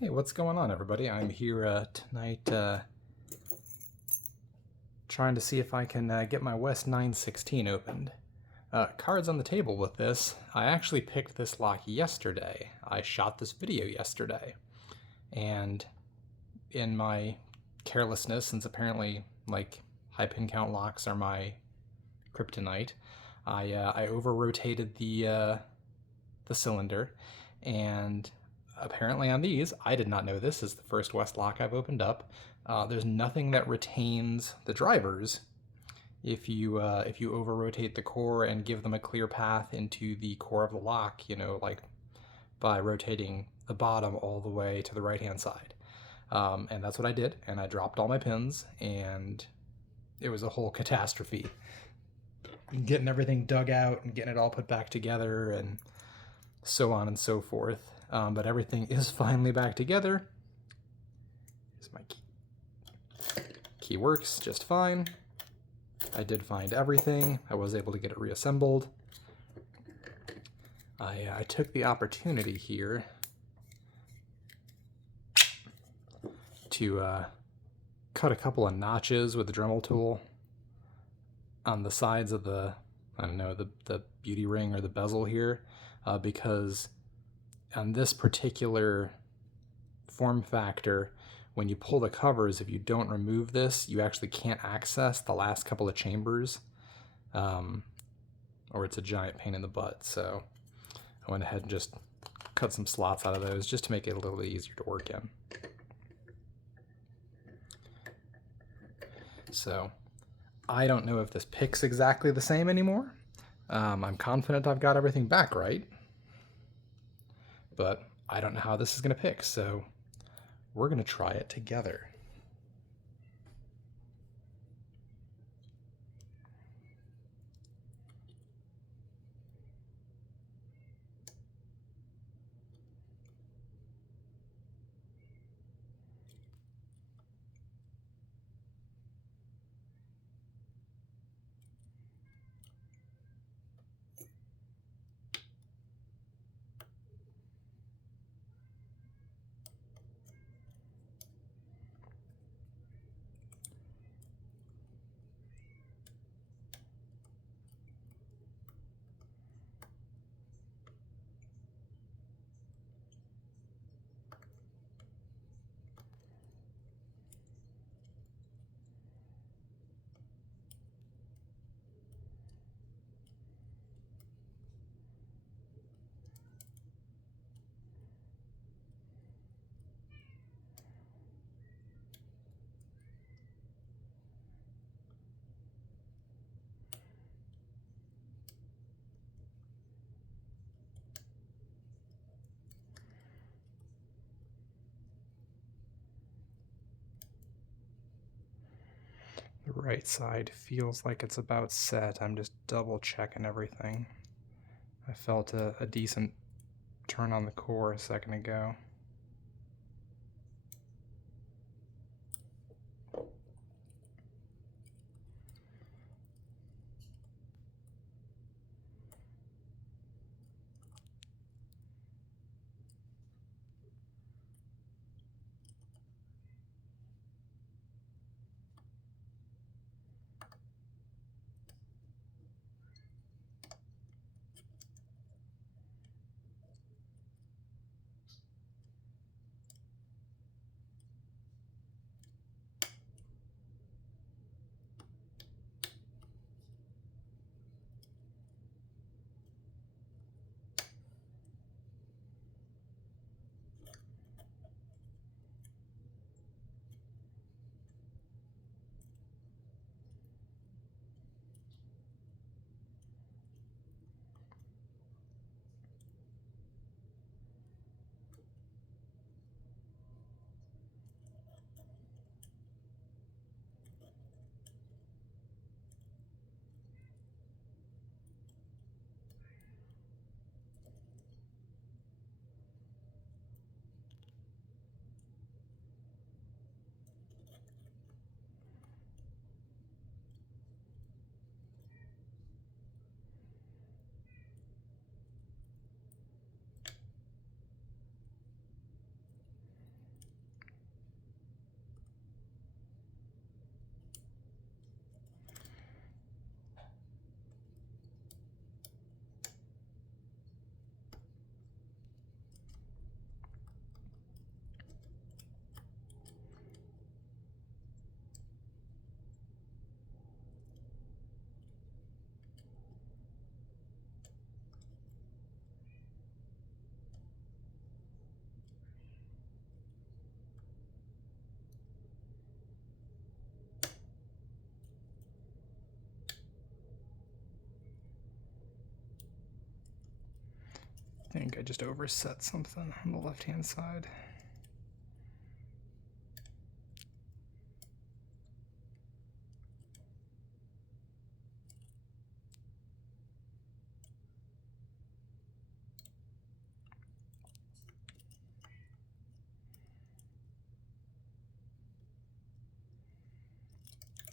Hey, what's going on, everybody? I'm here tonight trying to see if I can get my West 916 opened. Cards on the table with this. I actually picked this lock yesterday. I shot this video yesterday. And in my carelessness, since apparently like high pin count locks are my kryptonite, I over-rotated the cylinder, and apparently on these, I did not know this is the first West lock I've opened up. There's nothing that retains the drivers if you over-rotate the core and give them a clear path into the core of the lock, like by rotating the bottom all the way to the right-hand side. And that's what I did, and I dropped all my pins, and it was a whole catastrophe. Getting everything dug out and getting it all put back together and so on and so forth. But everything is finally back together. Here's my key. Key works just fine. I did find everything. I was able to get it reassembled. I took the opportunity here to cut a couple of notches with the Dremel tool on the sides of the, I don't know, the beauty ring or the bezel here, because on this particular form factor, when you pull the covers, if you don't remove this, you actually can't access the last couple of chambers, or it's a giant pain in the butt. So I went ahead and just cut some slots out of those just to make it a little bit easier to work in. So I don't know if this pick's exactly the same anymore. I'm confident I've got everything back right, but I don't know how this is going to pick, so we're going to try it together. The right side feels like it's about set. I'm just double checking everything. I felt a decent turn on the core a second ago. think I just overset something on the left-hand side.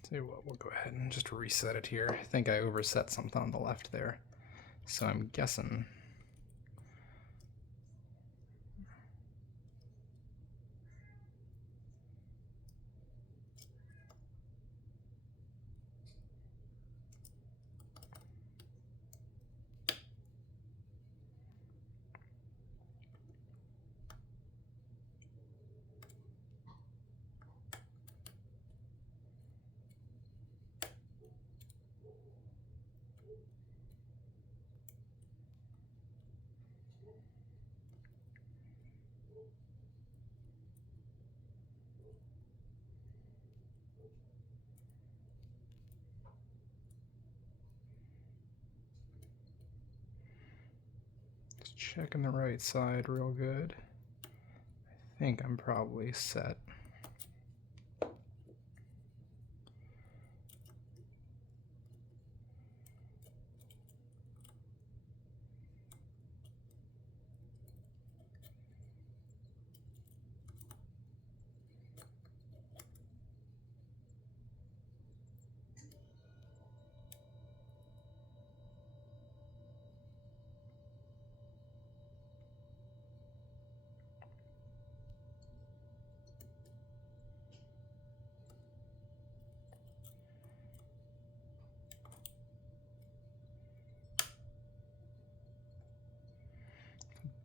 Tell you what, we'll go ahead and just reset it here. I think I overset something on the left there, so I'm guessing. Just checking the right side real good. I think I'm probably set.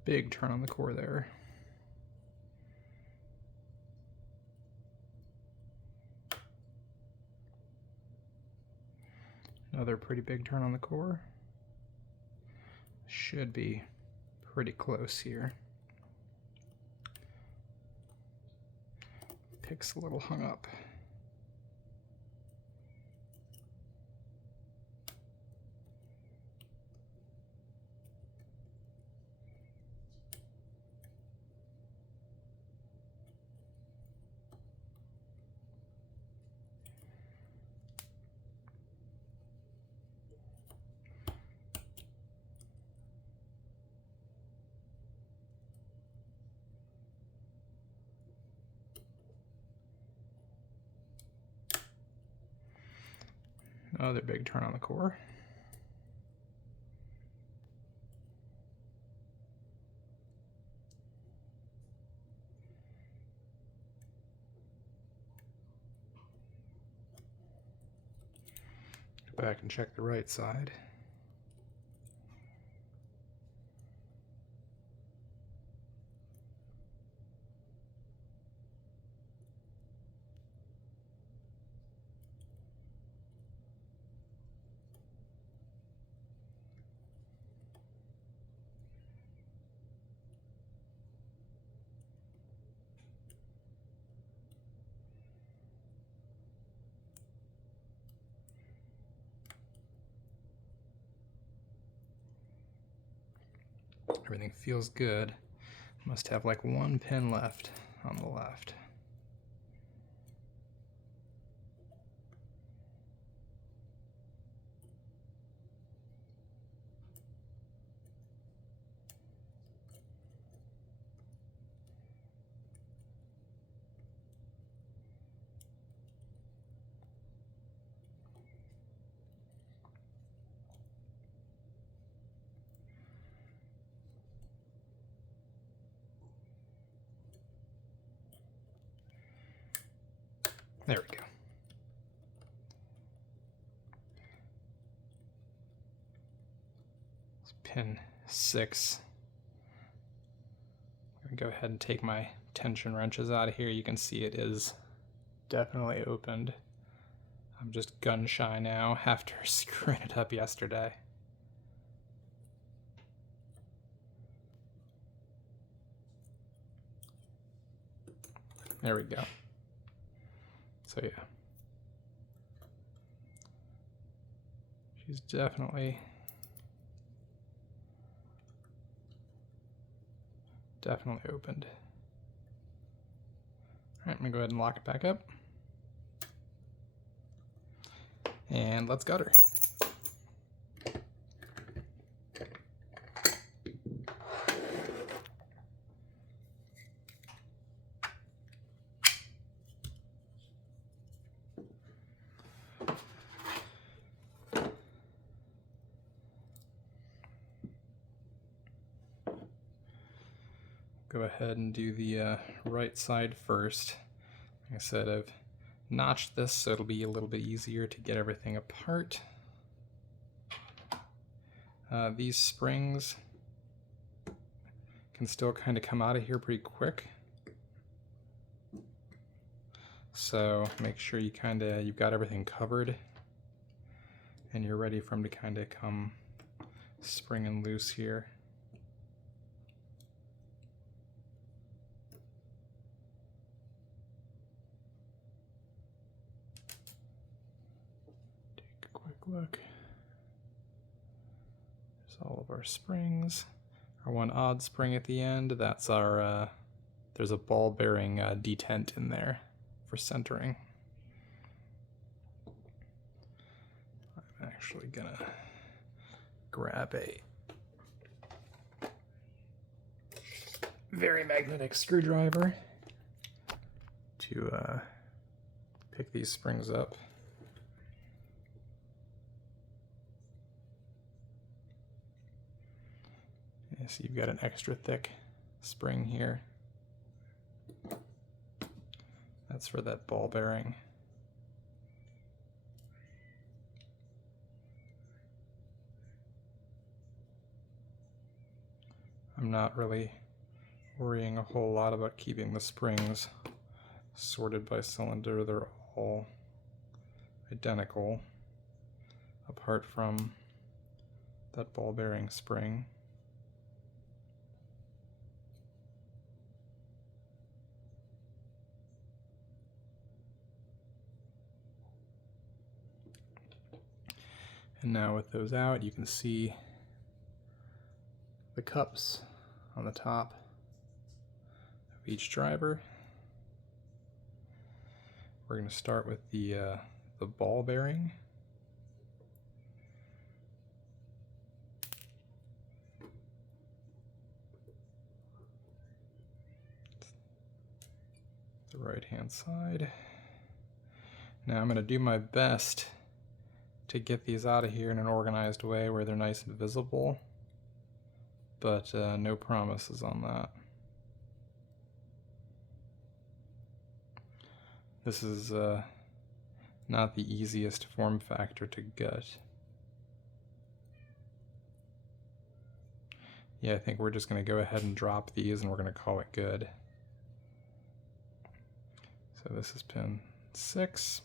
Big turn on the core there. Another pretty big turn on the core. Should be pretty close here. Pick's a little hung up. Another big turn on the core. Go back and check the right side. Everything feels good. Must have like one pin left on the left. There we go. It's pin 6. I'm gonna go ahead and take my tension wrenches out of here. You can see it is definitely opened. I'm just gun shy now after screwing it up yesterday. There we go. So yeah, she's definitely Definitely opened. Alright, I'm gonna go ahead and lock it back up. And let's gutter. Go ahead and do the right side first. Like I said, I've notched this so it'll be a little bit easier to get everything apart. These springs can still kind of come out of here pretty quick. So make sure you've got everything covered and you're ready for them to kind of come springing loose here. Look, there's all of our springs. Our one odd spring at the end, that's our, there's a ball bearing detent in there for centering. I'm actually gonna grab a very magnetic screwdriver to pick these springs up. So you've got an extra thick spring here. That's for that ball bearing. I'm not really worrying a whole lot about keeping the springs sorted by cylinder. They're all identical, apart from that ball bearing spring. And now with those out, you can see the cups on the top of each driver. We're going to start with the ball bearing. The right-hand side. Now I'm going to do my best to get these out of here in an organized way where they're nice and visible, but no promises on that. This is not the easiest form factor to gut. Yeah, I think we're just going to go ahead and drop these and we're going to call it good. So this is pin 6.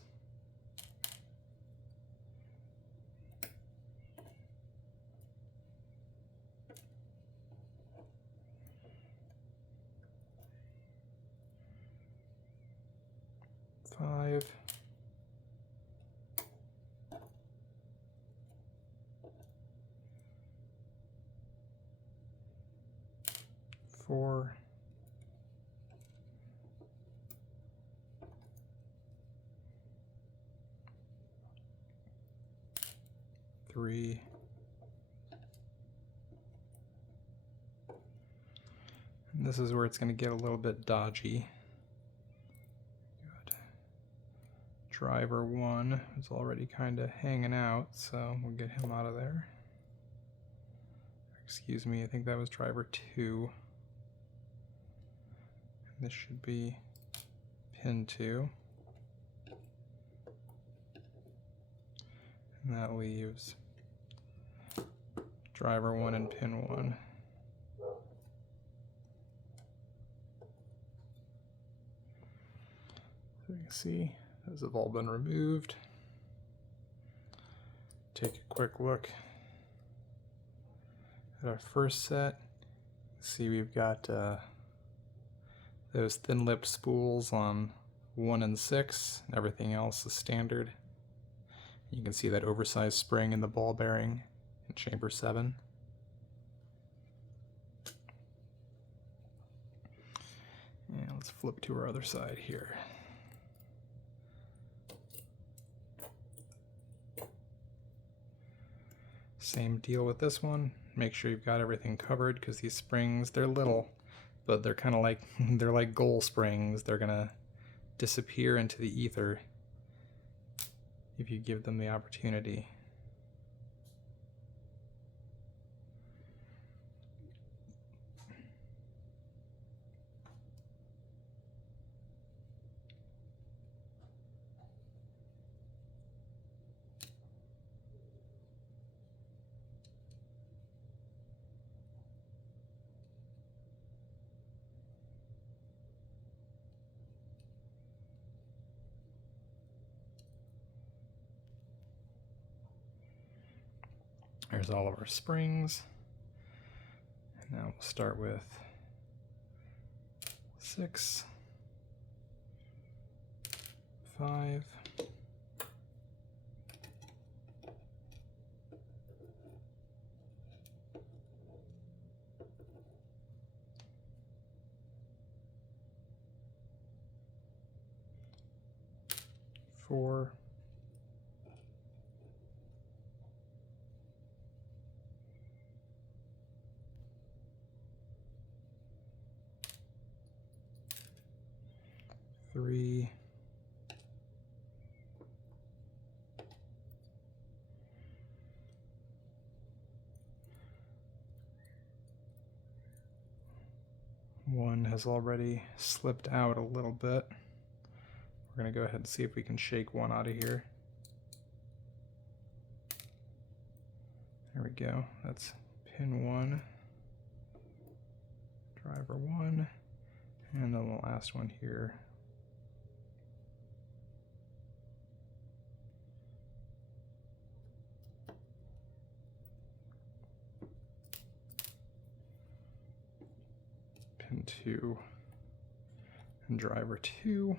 Five. 4. 3. And this is where it's going to get a little bit dodgy. Driver 1 is already kind of hanging out, so we'll get him out of there. Excuse me, I think that was driver 2. This should be pin 2. And that leaves driver 1 and pin 1. So you can see those have all been removed. Take a quick look at our first set. See, we've got those thin-lipped spools on 1 and 6. Everything else is standard. You can see that oversized spring in the ball bearing in chamber 7. Let's flip to our other side here. Same deal with this one. Make sure you've got everything covered, because these springs, they're little, but they're kind of like, they're like goal springs. They're gonna disappear into the ether if you give them the opportunity. There's all of our springs. And now we'll start with 6, 5, 4, 3, 1 has already slipped out a little bit. We're going to go ahead and see if we can shake 1 out of here. There we go. That's pin 1, driver 1, and then the last one here. Pin 2 and driver 2.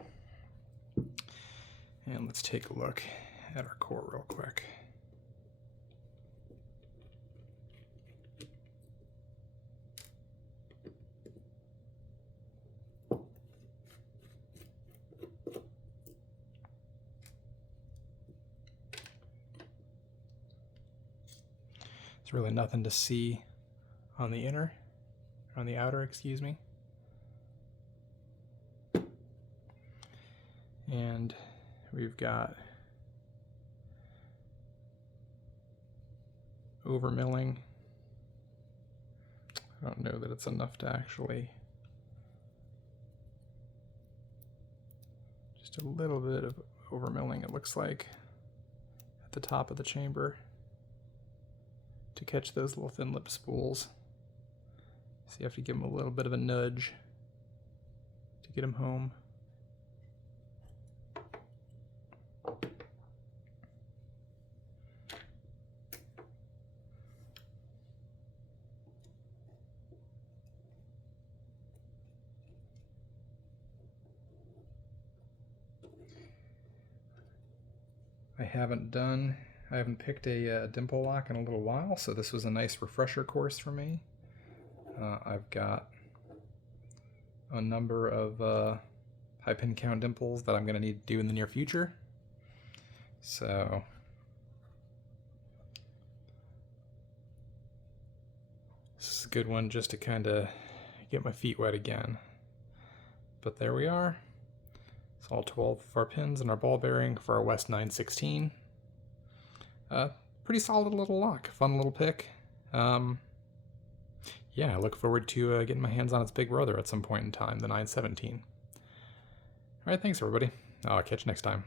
And let's take a look at our core real quick. There's really nothing to see on the outer, excuse me. And we've got overmilling. I don't know that it's enough to actually, just a little bit of overmilling, it looks like, at the top of the chamber to catch those little thin lip spools. So you have to give them a little bit of a nudge to get them home. I haven't picked a dimple lock in a little while, so this was a nice refresher course for me. I've got a number of high pin count dimples that I'm going to need to do in the near future. So this is a good one just to kind of get my feet wet again. But there we are. It's all 12 of our pins and our ball bearing for our West 916. Pretty solid little lock, fun little pick. Yeah, I look forward to getting my hands on its big brother at some point in time, the 917. All right, thanks everybody. I'll catch you next time.